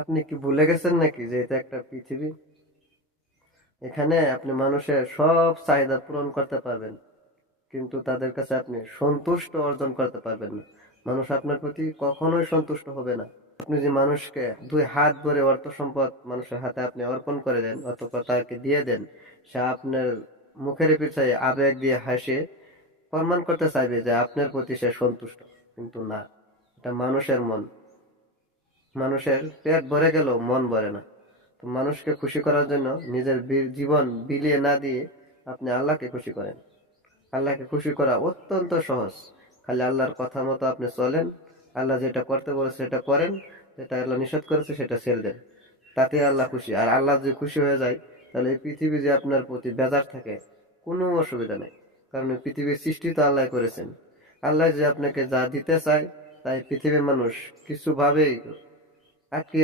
আপনি কি ভুলে গেছেন নাকি যে এটা একটা পৃথিবী? এখানে আপনি মানুষের সব চাহিদা পূরণ করতে পারবেন, কিন্তু তাদের কাছে আপনি সন্তুষ্ট অর্জন করতে পারবেন না। মানুষ আপনার প্রতি কখনোই সন্তুষ্ট হবে না। আপনি যে মানুষকে দুই হাত ভরে অর্থ সম্পদ মানুষের হাতে আপনি অর্পণ করে দেন অথবা তাকে দিয়ে দেন, সে আপনার মুখের পিছনে আবেগ দিয়ে হাসে প্রমাণ করতে চাইবে যে আপনার প্রতি সে সন্তুষ্ট, কিন্তু না। এটা মানুষের মন। মানুষের পেট ভরে গেলেও মন ভরে না। তো মানুষকে খুশি করার জন্য নিজের জীবন বিলিয়ে না দিয়ে আপনি আল্লাহকে খুশি করেন। আল্লাহকে খুশি করা অত্যন্ত সহজ। খালি আল্লাহর কথা মতো আপনি চলেন, আল্লাহ যেটা করতে বলেছে সেটা করেন, যেটা আল্লাহ নিষেধ করেছে সেটা ছেড়ে দেন। তাতে আল্লাহ খুশি। আর আল্লাহ যে খুশি হয়ে যায়, তাহলে এই পৃথিবী যে আপনার প্রতি বেজার থাকে, কোনো অসুবিধা নেই। কারণ এই পৃথিবীর সৃষ্টি তো আল্লাহ করেছেন। আল্লাহ যে আপনাকে যা দিতে চায়, তাই পৃথিবীর মানুষ কিছু ভাবেই আটকে